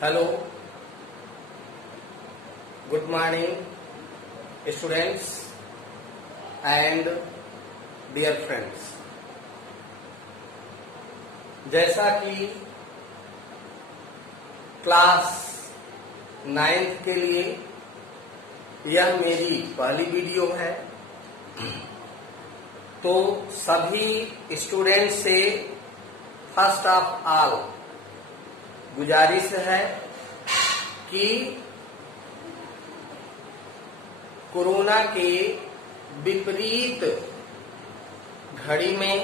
Hello, good morning, students and dear friends. जैसा कि class 9th के लिए यह मेरी पहली वीडियो है, तो सभी स्टूडेंट से फर्स्ट ऑफ ऑल गुजारिश है कि कोरोना के विपरीत घड़ी में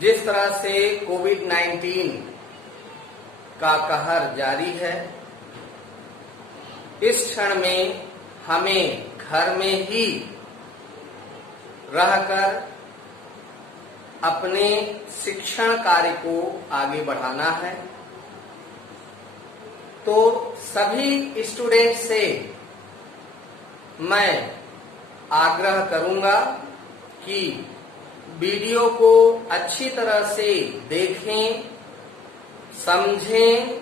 जिस तरह से कोविड-19 का कहर जारी है, इस क्षण में हमें घर में ही रहकर अपने शिक्षण कार्य को आगे बढ़ाना है। तो सभी स्टूडेंट से मैं आग्रह करूंगा कि वीडियो को अच्छी तरह से देखें, समझें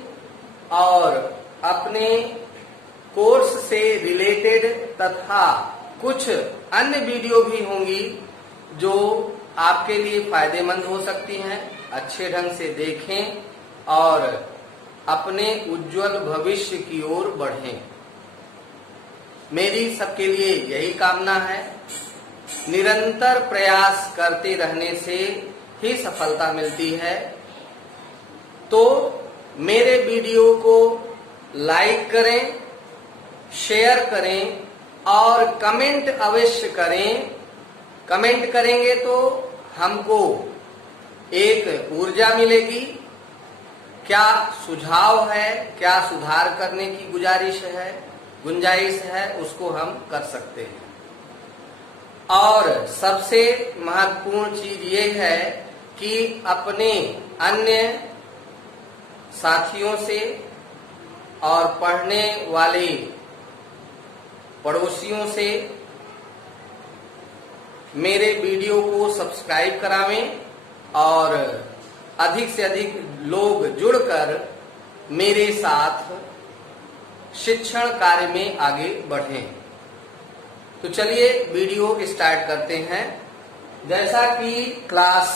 और अपने कोर्स से रिलेटेड तथा कुछ अन्य वीडियो भी होंगी जो आपके लिए फायदेमंद हो सकती हैं। अच्छे ढंग से देखें और अपने उज्जवल भविष्य की ओर बढ़ें। मेरी सबके लिए यही कामना है। निरंतर प्रयास करते रहने से ही सफलता मिलती है। तो मेरे वीडियो को लाइक करें, शेयर करें और कमेंट अवश्य करें। कमेंट करेंगे तो हमको एक ऊर्जा मिलेगी। क्या सुझाव है, क्या सुधार करने की गुंजाइश है, उसको हम कर सकते हैं। और सबसे महत्वपूर्ण चीज ये है कि अपने अन्य साथियों से और पढ़ने वाले पड़ोसियों से मेरे वीडियो को सब्सक्राइब करावें और अधिक से अधिक लोग जुड़कर मेरे साथ शिक्षण कार्य में आगे बढ़ें। तो चलिए वीडियो स्टार्ट करते हैं। जैसा कि क्लास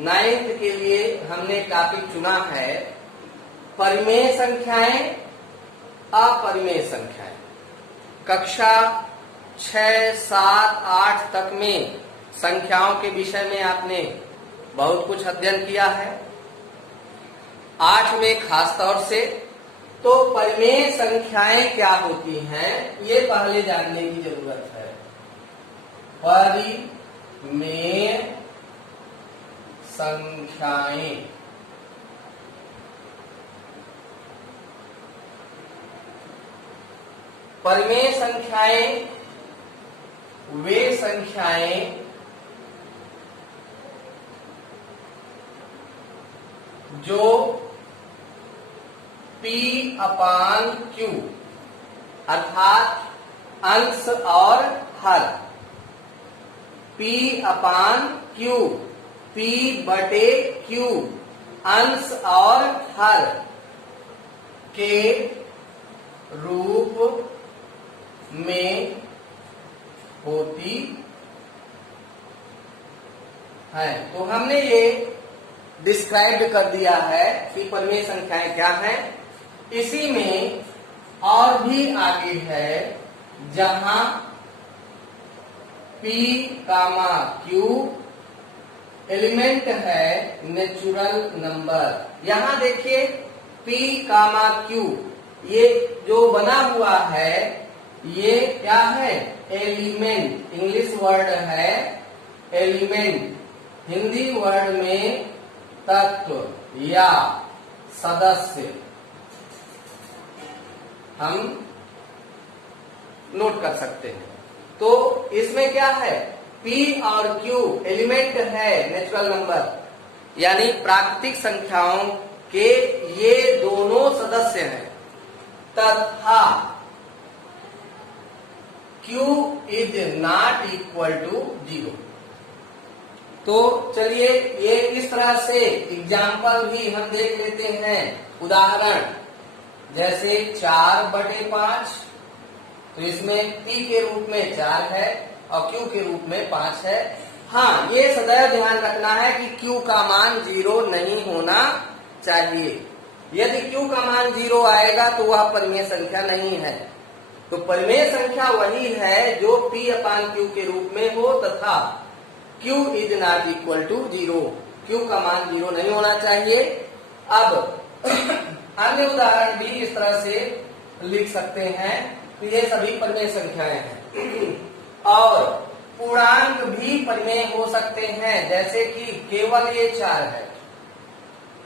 9th के लिए हमने टॉपिक चुना है परिमेय संख्याएं, अपरिमेय संख्याएं। कक्षा 6, 7, 8 तक में संख्याओं के विषय में आपने बहुत कुछ अध्ययन किया है। 8 में खास तौर से तो परिमेय संख्याएं क्या होती हैं, ये पहले जानने की जरूरत है। परिमेय संख्याएं परिमेय संख्याएं वे संख्याएं जो P/Q अर्थात अंश और हर, P/Q, P/Q अंश और हर के रूप में होती है। तो हमने ये डिस्क्राइब कर दिया है कि परिमेय संख्याएं क्या हैं। इसी में और भी आगे है जहां P/Q एलिमेंट है नेचुरल नंबर। यहां देखिए P/Q ये जो बना हुआ है ये क्या है, एलिमेंट। इंग्लिश वर्ड है एलिमेंट, हिंदी वर्ड में तत्व या सदस्य हम नोट कर सकते हैं। तो इसमें क्या है, P और Q एलिमेंट है नेचुरल नंबर, यानी प्राकृतिक संख्याओं के ये दोनों सदस्य हैं तथा Q is not equal to 0। तो चलिए ये इस तरह से एग्जाम्पल भी हम देख लेते हैं, उदाहरण जैसे 4/5, तो इसमें P के रूप में 4 है और Q के रूप में 5 है। हाँ, ये सदैव ध्यान रखना है कि Q का मान 0 नहीं होना चाहिए। यदि Q का मान 0 आएगा तो वह परिमेय संख्या नहीं है। तो परिमेय संख्या वही है जो P/Q के रूप में हो तथा Q is not equal to 0। Q का मान 0 नहीं होना चाहिए। अब अन्य उदाहरण भी इस तरह से लिख सकते हैं कि ये सभी परिमेय संख्याएं हैं और पूर्णांक भी परिमेय हो सकते हैं, जैसे कि केवल ये 4 है,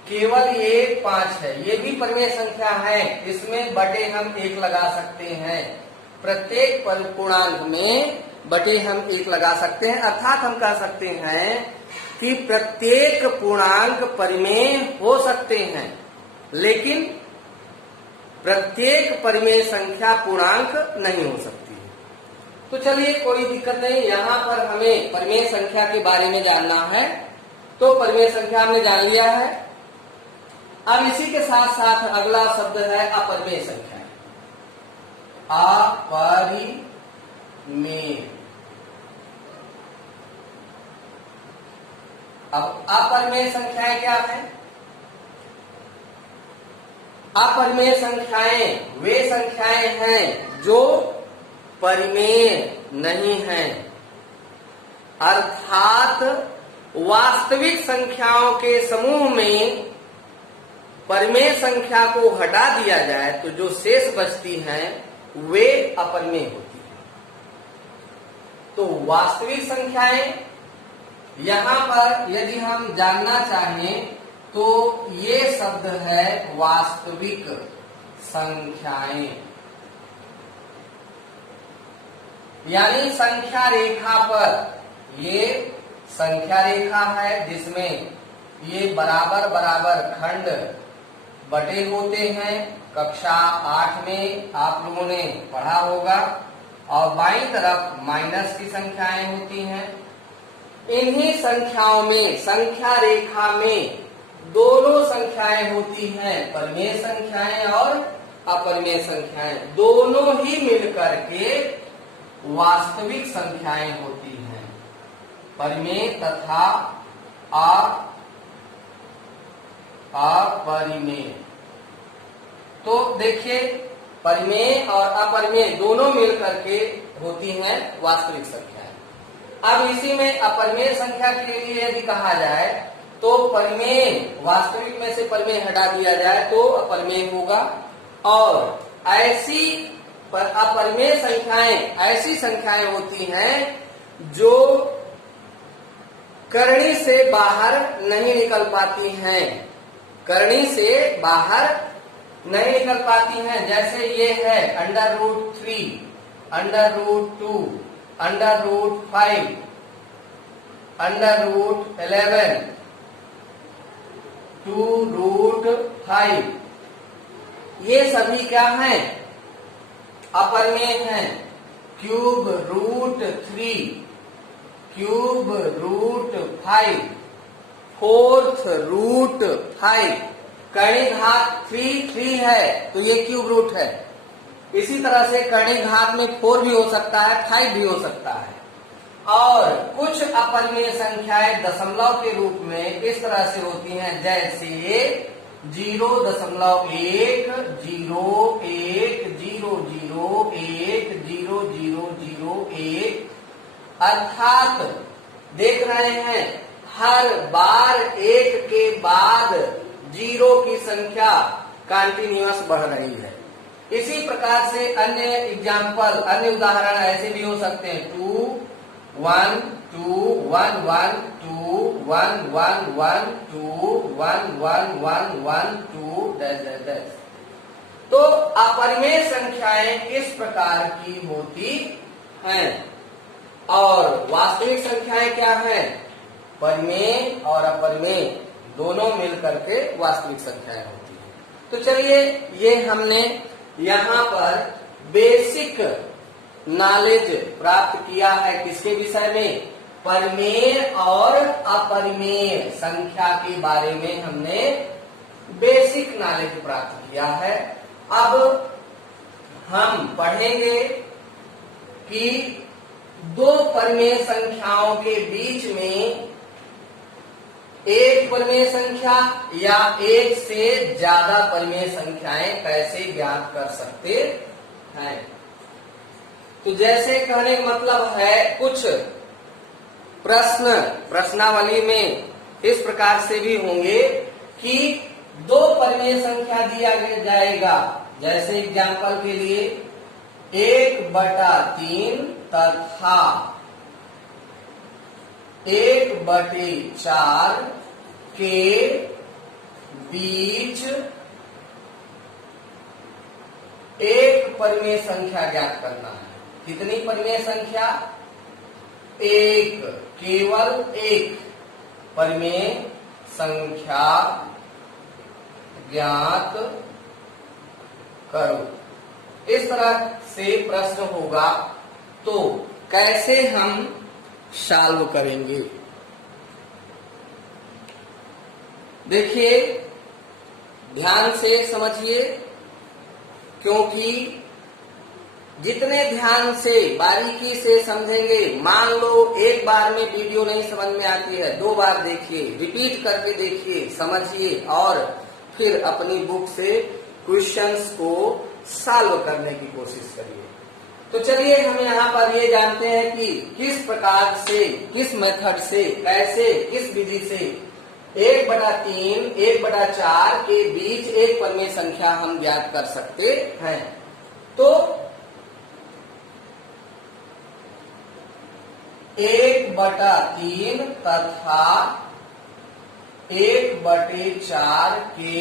केवल ये 5 है, ये भी परिमेय संख्या है। इसमें बटे हम 1 लगा सकते हैं, प्रत्येक पूर्णांक में बटे हम 1 लगा सकते हैं। अर्थात हम कह सकते हैं कि प्रत्येक पूर्णांक परिमेय हो सकते हैं, लेकिन प्रत्येक परिमेय संख्या पूर्णांक नहीं हो सकती है। तो चलिए कोई दिक्कत नहीं, यहाँ पर हमें परिमेय संख्या के बारे में जानना है, तो परिमेय संख्या हमने जान लिया है। अब इसी के साथ साथ अगला शब्द है अपरिमेय संख्या। अपरिमेय। अब अपरिमेय संख्याएं क्या है? अपरिमेय संख्याएं वे संख्याएं हैं जो परिमेय नहीं हैं, अर्थात वास्तविक संख्याओं के समूह में परिमेय संख्या को हटा दिया जाए तो जो शेष बचती हैं वे अपरिमेय होती हैं। तो वास्तविक संख्याएं, यहाँ पर यदि हम जानना चाहें तो ये शब्द है वास्तविक संख्याएं, यानी संख्या रेखा पर ये संख्या रेखा है जिसमें ये बराबर बराबर खंड बटे होते हैं। कक्षा 8 में आप लोगों ने पढ़ा होगा। और बाईं तरफ माइनस की संख्याएं होती हैं। इन्हीं संख्याओं में, संख्या रेखा में दोनों संख्याएं होती हैं, परिमेय संख्याएं और अपरिमेय संख्याएं, दोनों ही मिलकर के वास्तविक संख्याएं होती हैं, परिमेय तथा अपरिमेय। तो देखिए, परिमेय और अपरिमेय दोनों मिलकर के होती हैं वास्तविक संख्याएं। अब इसी में अपरिमेय संख्या के लिए यदि कहा जाए तो परिमेय, वास्तविक में से परिमेय हटा दिया जाए तो अपरिमेय होगा। और ऐसी अपरिमेय संख्याएं ऐसी संख्याएं होती हैं जो करणी से बाहर नहीं निकल पाती हैं, करणी से बाहर नहीं निकल पाती हैं। जैसे ये है √3, √2, √5, √11, 2√5, ये सभी क्या हैं? अपरिमेय हैं। √3, √5, 4/5, कर्णी घात 3 है तो ये क्यूब रूट है। इसी तरह से कर्णी घात में 4 भी हो सकता है, 5 भी हो सकता है। और कुछ अपरिमेय संख्याएं दशमलव के रूप में इस तरह से होती हैं, जैसे 0.10100100001, अर्थात देख रहे हैं हर बार 1 के बाद 0 की संख्या कंटिन्यूअस बढ़ रही है। इसी प्रकार से अन्य एग्जाम्पल, अन्य उदाहरण ऐसे भी हो सकते हैं, 2 1 2 1 1 2 1 1 1 2 1 1 1 1 2 डैश डैश डैश। तो अपरिमेय संख्याएं इस प्रकार की होती हैं। और वास्तविक संख्याएं क्या हैं? परिमेय और अपरिमेय दोनों मिलकर के वास्तविक संख्याएं होती हैं। तो चलिए, ये हमने यहाँ पर बेसिक नॉलेज प्राप्त किया है किसके विषय में? परिमेय और अपरिमेय संख्या के बारे में हमने बेसिक नॉलेज प्राप्त किया है। अब हम पढ़ेंगे कि दो परिमेय संख्याओं के बीच में एक परिमेय संख्या या एक से ज्यादा परिमेय संख्याएं कैसे ज्ञात कर सकते हैं। तो जैसे कहने का मतलब है, कुछ प्रश्नावली में इस प्रकार से भी होंगे कि दो परिमेय संख्या दिया जाएगा, जैसे एग्जाम्पल के लिए 1/3 तथा 1/4 के बीच एक परिमेय संख्या ज्ञात करना है। कितनी परिमेय संख्या? एक, केवल एक परिमेय संख्या ज्ञात करो। इस तरह से प्रश्न होगा, तो कैसे हम सॉल्व करेंगे? देखिए, ध्यान से समझिए, क्योंकि जितने ध्यान से बारीकी से समझेंगे, मान लो एक बार में वीडियो नहीं समझ में आती है, 2 बार देखिए, रिपीट करके देखिए, समझिए और फिर अपनी बुक से क्वेश्चंस को सॉल्व करने की कोशिश करिए। तो चलिए हम यहाँ पर ये जानते हैं कि किस प्रकार से, किस मेथड से, कैसे, किस विधि से 1/3, 1/4 के बीच एक परिमेय संख्या हम ज्ञात कर सकते हैं। तो 1/3 तथा 1/4 के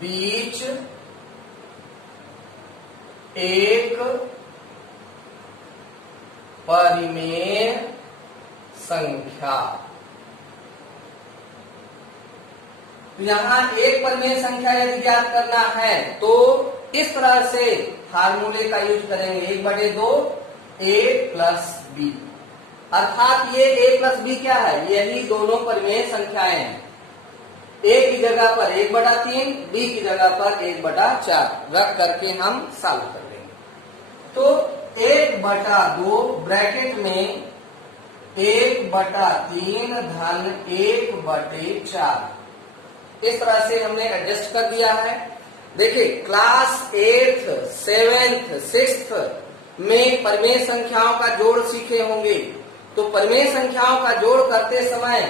बीच एक परिमेय संख्या। यहाँ एक परिमेय संख्या यदि ज्ञात करना है तो इस तरह से फार्मूले का यूज करेंगे, 1/2 a प्लस b, अर्थात ये a प्लस b क्या है? यही दोनों परिमेय संख्याएं हैं। a की जगह पर 1/3, b की जगह पर 1/4 रख करके हम सॉल्व कर लेंगे। तो 1/2 ब्रैकेट में 1/3 धन 1/4, इस तरह से हमने एडजस्ट कर दिया है। देखिए, क्लास 8th, 7th, 6th में परिमेय संख्याओं का जोड़ सीखे होंगे। तो परिमेय संख्याओं का जोड़ करते समय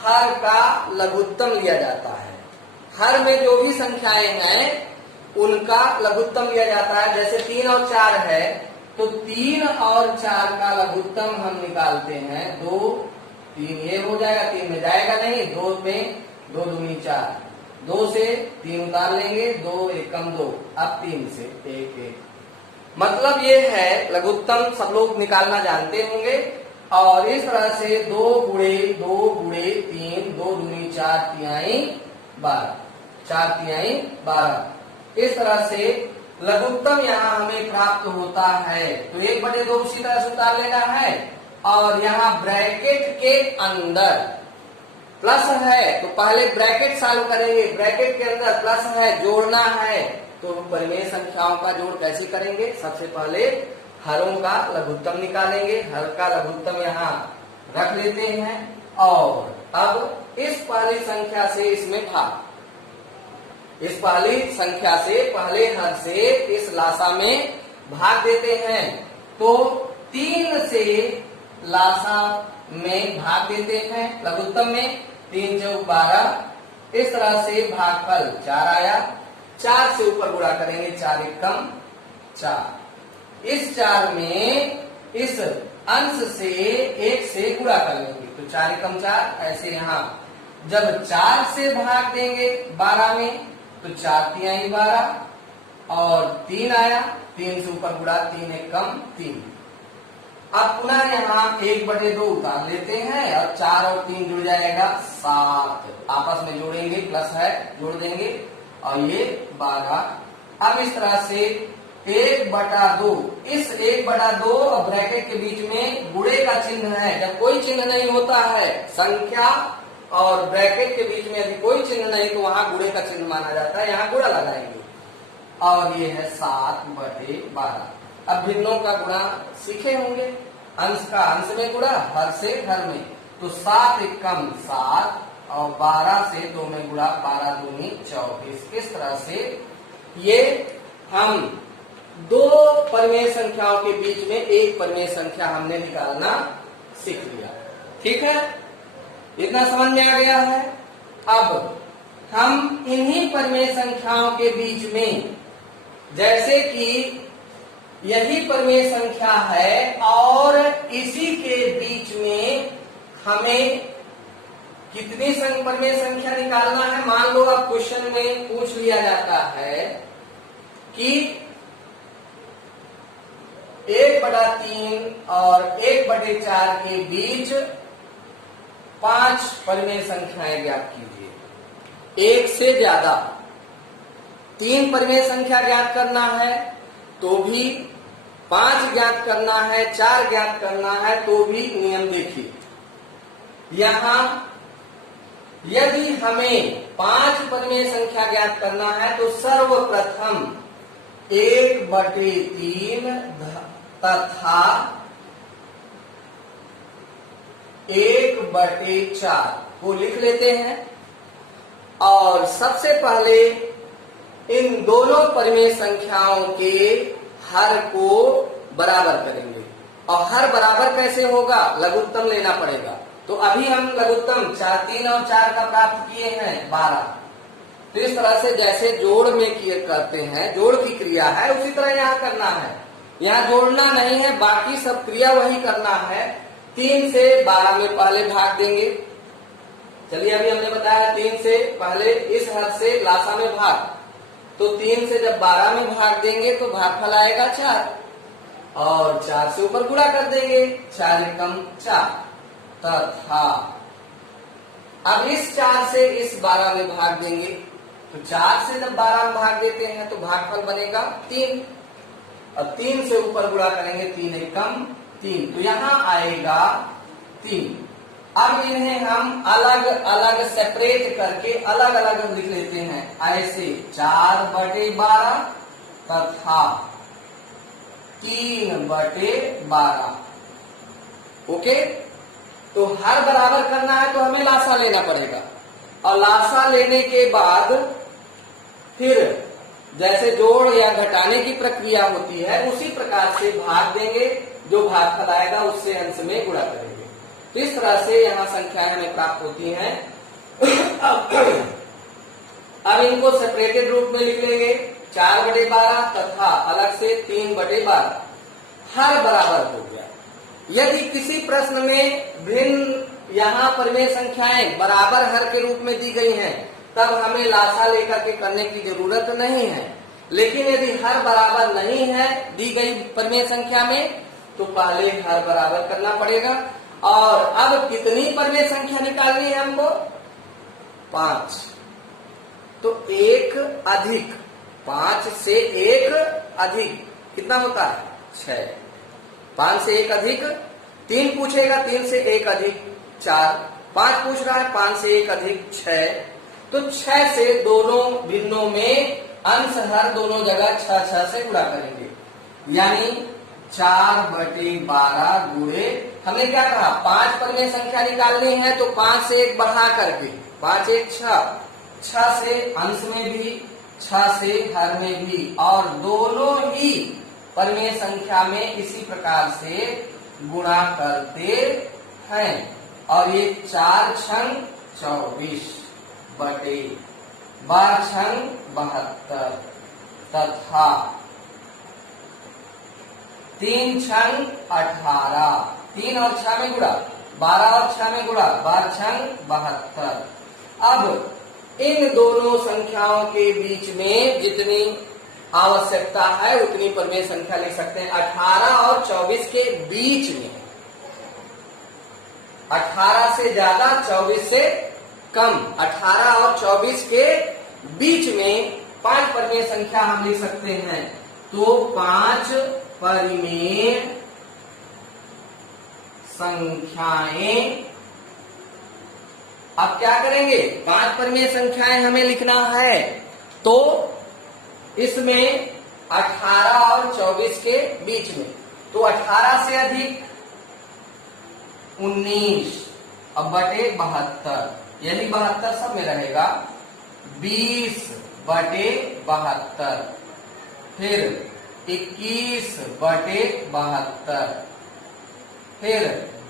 हर का लघुत्तम लिया जाता है। हर में जो भी संख्याएं हैं उनका लघुत्तम लिया जाता है। जैसे 3 और 4 है, तो 3 और 4 का लघुत्तम हम निकालते हैं 2, 3 ये हो जाएगा, 3 में जाएगा नहीं, 2 में 2 दूनी 4, 2 से 3 उतार लेंगे, 2 एकम 2, अब 3 से 1 1। मतलब ये है लघुत्तम सब लोग निकालना जानते होंगे। और इस तरह से 2 गुणे 2 गुणे 3, 2 दूनी 4 तिहाई 12, 4 तिहाई 12। इस तरह से लघुत्तम यहाँ हमें प्राप्त होता है। तो 1/2 उसी तरह से उतार लेना है। और यहाँ ब्रैकेट के अंदर प्लस है, तो पहले ब्रैकेट सॉल्व करेंगे। ब्रैकेट के अंदर प्लस है, जोड़ना है, तो परिमेय संख्याओं का जोड़ कैसे करेंगे? सबसे पहले हरों का लघुत्तम निकालेंगे। हर का लघुत्तम यहाँ रख लेते हैं और अब इस पहली संख्या से इसमें भाग, इस पहली संख्या से पहले हर से इस लासा में भाग देते हैं। तो 3 से लासा में भाग देते हैं लघुत्तम में, 3 चौक 12। इस तरह से भागफल 4 आया। 4 से ऊपर गुणा करेंगे, 4 एकम 4। इस 4 में इस अंश से 1 से गुणा कर लेंगे, तो 4 एकम 4। ऐसे यहाँ जब 4 से भाग देंगे 12 में, तो 4 तिहाई 12 और 3 आया, 3 से ऊपर गुणा, 3 एकम 3। अब पुनः यहाँ 1/2 उतार लेते हैं और 4 और 3 जुड़ जाएगा 7, आपस में जोड़ेंगे, प्लस है जोड़ देंगे और ये 12। अब इस तरह से 1/2। इस 1/2 और ब्रैकेट के बीच में गुणे का चिन्ह है। जब कोई चिन्ह नहीं होता है, संख्या और ब्रैकेट के बीच में यदि कोई चिन्ह नहीं तो वहां गुणे का चिन्ह माना जाता है, यहाँ गुणा लगाएंगे। और ये है 7/12। अब भिन्नों का गुणा सीखे होंगे, अंश का अंश में गुणा, हर से हर में। तो 7 एकम 7 और 12 से 2 में गुणा, 12 दूनी 24। इस तरह से ये हम दो परिमेय संख्याओं के बीच में एक परिमेय संख्या हमने निकालना सीख लिया। ठीक है, इतना समझ में आ गया है। अब हम इन्हीं परिमेय संख्याओं के बीच में, जैसे कि यही परिमेय संख्या है और इसी के बीच में हमें कितनी परिमेय संख्या निकालना है। मान लो अब क्वेश्चन में पूछ लिया जाता है कि 1/3 और 1/4 के बीच 5 परिमेय संख्याएं ज्ञात कीजिए। एक से ज्यादा 3 परिमेय संख्या ज्ञात करना है तो भी, 5 ज्ञात करना है, 4 ज्ञात करना है तो भी नियम देखिए। यहां यदि हमें 5 परिमेय संख्या ज्ञात करना है तो सर्वप्रथम 1/3 तथा 1/4 को लिख लेते हैं और सबसे पहले इन दोनों परिमेय संख्याओं के हर को बराबर करेंगे। और हर बराबर कैसे होगा, लघुत्तम लेना पड़ेगा। तो अभी हम लघुत्तम 3 और 4 का प्राप्त किए हैं 12। तो इस तरह से जैसे जोड़ में किए करते हैं, जोड़ की क्रिया है, उसी तरह यहाँ करना है। यहाँ जोड़ना नहीं है, बाकी सब क्रिया वही करना है। 3 से 12 में पहले भाग देंगे। चलिए अभी हमने बताया 3 से पहले इस हर से लासा में भाग, तो 3 से जब 12 में भाग देंगे तो भागफल आएगा 4 और 4 से ऊपर गुणा कर देंगे, 4 एकम 4 तथा अब इस 4 से इस 12 में भाग देंगे तो 4 से जब 12 में भाग देते हैं तो भागफल बनेगा 3 और 3 से ऊपर गुणा करेंगे, 3 एकम 3, तो यहाँ आएगा 3। अब इन्हें हम अलग अलग सेपरेट करके अलग अलग लिख लेते हैं ऐसे 4/12 तथा 3/12। ओके, तो हर बराबर करना है तो हमें लासा लेना पड़ेगा और लासा लेने के बाद फिर जैसे जोड़ या घटाने की प्रक्रिया होती है उसी प्रकार से भाग देंगे, जो भागफल आएगा उससे अंश में गुणा करेंगे। तो इस तरह से यहाँ संख्याएं हमें प्राप्त होती हैं। अब इनको सेपरेटेड रूप में लिख लेंगे, 4/12 तथा अलग से 3/12। हर बराबर हो गया। यदि किसी प्रश्न में भिन्न यहाँ परिमेय संख्याएं बराबर हर के रूप में दी गई हैं, तब हमें लासा लेकर के करने की जरूरत नहीं है। लेकिन यदि हर बराबर नहीं है दी गई परिमेय संख्या में तो पहले हर बराबर करना पड़ेगा। और अब कितनी परिमेय संख्या निकालनी है हमको, 5। तो 1 अधिक 5 से 1 अधिक कितना होता है, 6। 5 से 1 अधिक 3 पूछेगा, 3 से 1 अधिक 4। 5 पूछ रहा है, 5 से 1 अधिक 6। तो 6 से दोनों भिन्नों में अंश हर दोनों जगह 6 से गुणा करेंगे, यानी 4/12 गुणे हमने क्या कहा, 5 परिमेय संख्या निकालनी है तो 5 से 1 बढ़ा करके 5 1 6, 6 से अंश में भी 6 से हर में भी, और दोनों ही परिमेय संख्या में इसी प्रकार से गुणा करते हैं। और ये 4 छंग 24 बटे 12 छंग 72 तथा 3 छंग 18, 3 और 6 में गुणा, 12 और 6 में गुणा, 12 छंग 72। अब इन दोनों संख्याओं के बीच में जितनी आवश्यकता है उतनी परिमेय संख्या लिख सकते हैं। 18 और 24 के बीच में, 18 से ज्यादा 24 से कम, 18 और 24 के बीच में 5 परिमेय संख्या हम लिख सकते हैं। तो 5 परिमेय संख्याएं। अब क्या करेंगे, 5 परिमेय संख्याएं हमें लिखना है, तो इसमें 18 और 24 के बीच में, तो 18 से अधिक 19 अब बटे 72, यानी 72 सब में रहेगा, 20 बटे 72, फिर 21 बटे 72, फिर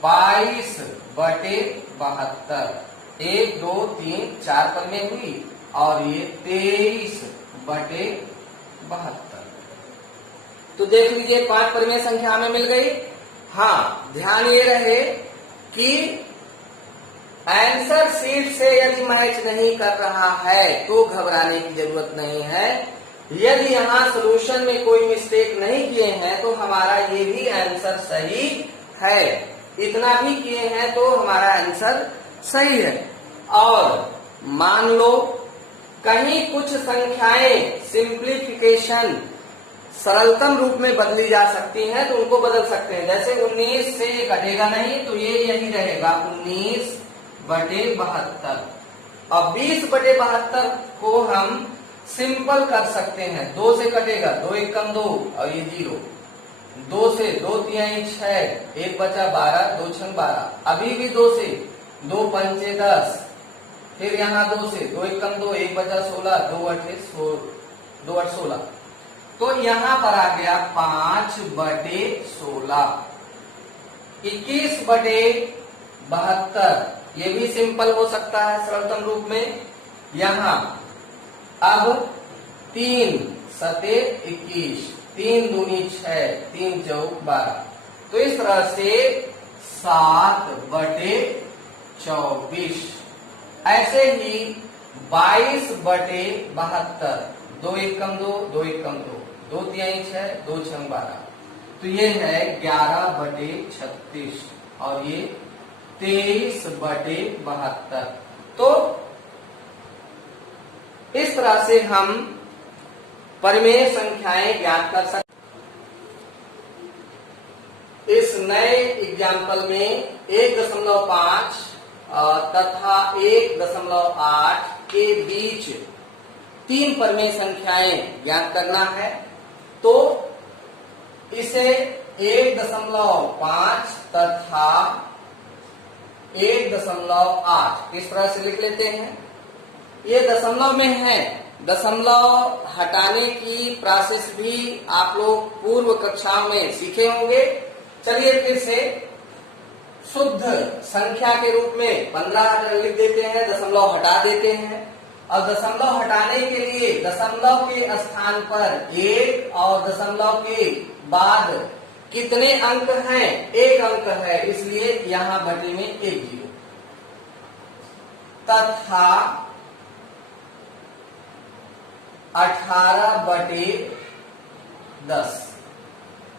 22 बटे 72, 1 2 3 4 पर में हुई, और ये 23 बटे 72। तो देख लीजिए 5 परिमेय संख्या हमें मिल गई। हाँ, ध्यान ये रहे कि आंसर शीट से यदि मैच नहीं कर रहा है तो घबराने की जरूरत नहीं है। यदि यहाँ सोल्यूशन में कोई मिस्टेक नहीं किए हैं तो हमारा ये भी आंसर सही है, इतना भी किए हैं तो हमारा आंसर सही है। और मान लो कहीं कुछ संख्याएं सिंप्लीफिकेशन सरलतम रूप में बदली जा सकती हैं, तो उनको बदल सकते हैं। जैसे 19 से ये कटेगा नहीं, तो ये यही रहेगा 19 बटे 72। अब 20 बटे 72 को हम सिंपल कर सकते हैं, 2 से कटेगा, 2 1 कम 2 और ये 0, 2 से 2 3 6, 1 बचा 12, 2 6 12, अभी भी 2 से 2 5 10, फिर यहाँ 2 से 2 1 कम 2, 1 बचा 16, 2 8 16, तो यहाँ पर आ गया 5 बटे 16, 21 बटे 72, ये भी सिंपल हो सकता है सरलतम रूप में। यहाँ अब 3 सते 21, 3 दूनी 6, 3 चौक 12, तो इस तरह से 7 बटे 24। ऐसे ही 22 बटे 72, 2 1 कम 2, 2 1 कम 2, 2 3 6, 2 6 12, तो ये है 11 बटे 36, और ये 23 बटे 72। तो इस तरह से हम परिमेय संख्याएं ज्ञात कर सकते। इस नए एग्जाम्पल में 1.5 तथा 1.8 के बीच 3 परिमेय संख्याएं ज्ञात करना है, तो इसे 1.5 तथा 1.8 इस तरह से लिख लेते हैं। ये दशमलव में है, दशमलव हटाने की प्रोसेस भी आप लोग पूर्व कक्षाओं में सीखे होंगे। चलिए फिर से शुद्ध संख्या के रूप में 15 लिख देते हैं, दशमलव हटा देते हैं। और दशमलव हटाने के लिए दशमलव के स्थान पर 1 और दशमलव के बाद कितने अंक हैं, 1 अंक है, इसलिए यहां बटे में 1 0, तथा 18 बटे 10।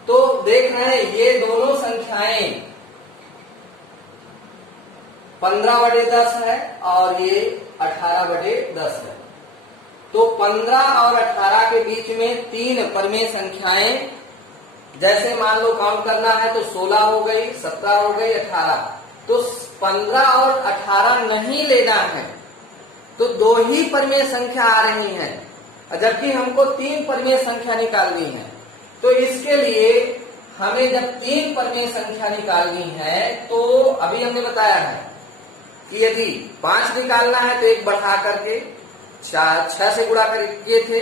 तो देख रहे हैं ये दोनों संख्याएं 15 बटे 10 है और ये 18 बटे 10 है। तो 15 और 18 के बीच में 3 परिमेय संख्याएं, जैसे मान लो काउंट करना है तो 16 हो गई, 17 हो गई, 18। तो 15 और 18 नहीं लेना है, तो 2 ही परिमेय संख्या आ रही हैं, जबकि हमको 3 परिमेय संख्या निकालनी है। तो इसके लिए हमें जब 3 परिमेय संख्या निकालनी है, तो अभी हमने बताया है कि यदि 5 निकालना है तो 1 बढ़ा करके 6 से गुणा कर किए थे।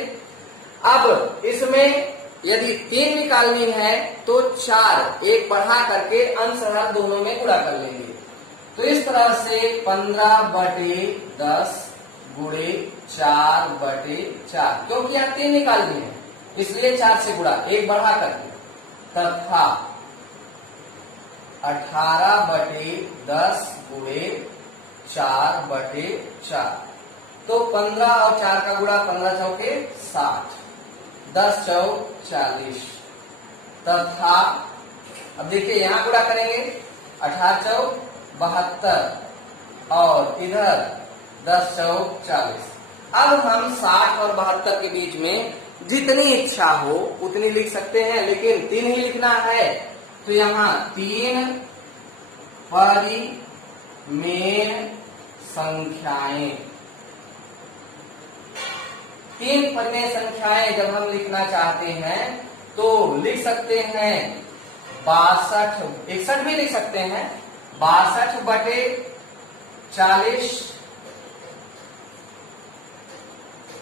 अब इसमें यदि 3 निकालनी है तो 4 1 बढ़ा करके अंशतः दोनों में गुणा कर लेंगे। तो इस तरह से 15 बटे 10 गुणे 4 बटे 4, क्योंकि यहाँ 3 निकालनी है इसलिए 4 से गुणा 1 बढ़ा करके, तथा 18 बटे 10 गुणे 4 बटे 4। तो 15 और 4 का गुणा 15 चौके 60, 10 चौक 40, तथा अब देखिए यहां गुणा करेंगे 18 चौक 72 और इधर 10 चौक 40। अब हम 60 और 72 के बीच में जितनी इच्छा हो उतनी लिख सकते हैं, लेकिन 3 ही लिखना है तो यहाँ 3 परिमेय संख्याएं, 3 परिमेय संख्याएं जब हम लिखना चाहते हैं तो लिख सकते हैं 62, 61 भी लिख सकते हैं, 62/40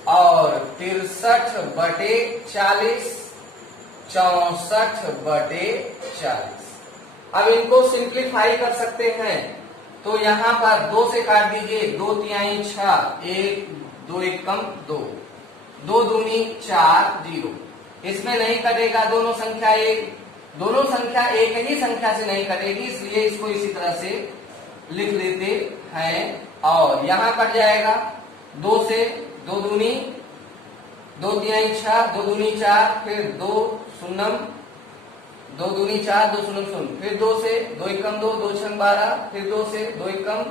और 63/40, 64/40। अब इनको सिंप्लीफाई कर सकते हैं तो यहाँ पर 2 से काट दीजिए, 2 तिहाई 6, 1 2 1 कम 2, 2 दूनी 4, 0। इसमें नहीं कटेगा, दोनों संख्या एक ही संख्या से नहीं कटेगी, इसलिए इसको इसी तरह से लिख लेते हैं। और यहाँ कट जाएगा 2 से, 2 दूनी 2 तिहाई 6, 2 दूनी 4, फिर 2 शून्यम, 2 दूनी 4, 2 शून्यम 0, फिर 2 से 2 1 कम 2, 2 6 12, फिर 2 से 2 1 कम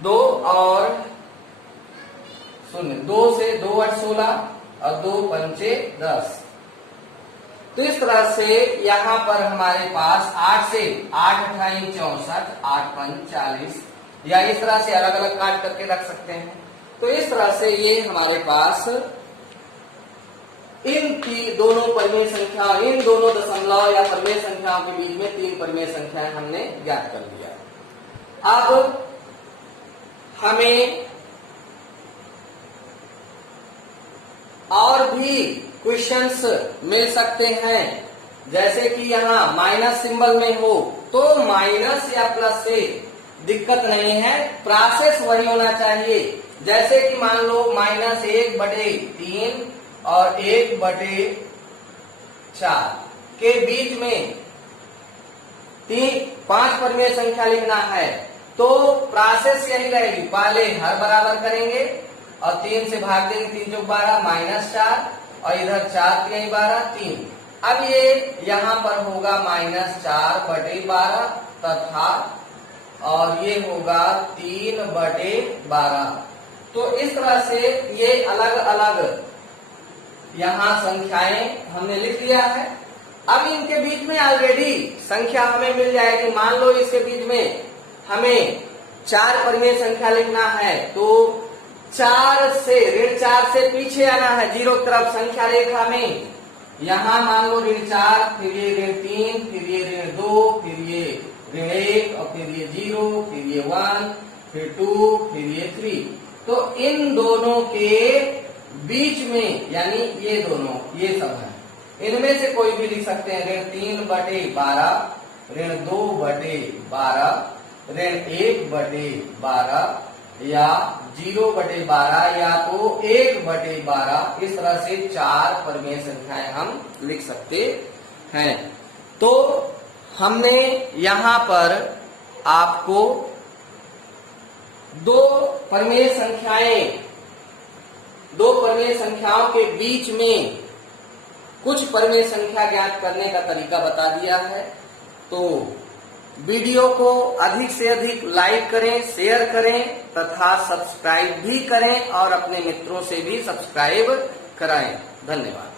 2 और 0, 2 से 2 8 16 और 2 पंचे 10। तो इस तरह से यहाँ पर हमारे पास 8 से 8 अठाई 64, 8 पंच 40, या इस तरह से अलग अलग काट करके रख सकते हैं। तो इस तरह से ये हमारे पास इन दोनों परिमेय संख्याओं, इन दोनों दशमलव या परिमेय संख्याओं के बीच में 3 परिमेय संख्याएं हमने ज्ञात कर लिया। अब हमें और भी क्वेश्चंस मिल सकते हैं, जैसे कि यहाँ माइनस सिंबल में हो तो माइनस या प्लस से दिक्कत नहीं है, प्रोसेस वही होना चाहिए। जैसे कि मान लो -1/3 और 1/4 के बीच में 5 परिमेय संख्या लिखना है तो प्रोसेस यही रहेगी, पहले हर बराबर करेंगे और 3 से भाग देंगे, 3 × 12 -4 और इधर 4 × 12 3। अब ये यहाँ पर होगा -4/12 तथा और ये होगा 3/12। तो इस तरह से ये अलग अलग यहाँ संख्याएं हमने लिख लिया है। अब इनके बीच में ऑलरेडी संख्या हमें मिल जाएगी। मान लो इसके बीच में हमें 4 परिमेय संख्या लिखना है तो 4 से ऋण 4 से पीछे आना है, 0 की तरफ संख्या रेखा में। यहाँ मान लो ऋण 4, फिर ये ऋण 3, फिर ये ऋण 2, फिर ये ऋण 1 और फिर ये 0, फिर ये 1, फिर 2, फिर ये 3। तो इन दोनों के बीच में यानी ये दोनों, ये सब है, इनमें से कोई भी लिख सकते हैं। ऋण 3/12, ऋण 2/12, ऋण 1/12 या 0/12 या तो 1/12। इस तरह से 4 परिमेय संख्याएं हम लिख सकते हैं। तो हमने यहाँ पर आपको 2 परिमेय संख्याओं के बीच में कुछ परिमेय संख्या ज्ञात करने का तरीका बता दिया है। तो वीडियो को अधिक से अधिक लाइक करें, शेयर करें तथा सब्सक्राइब भी करें और अपने मित्रों से भी सब्सक्राइब कराएं। धन्यवाद।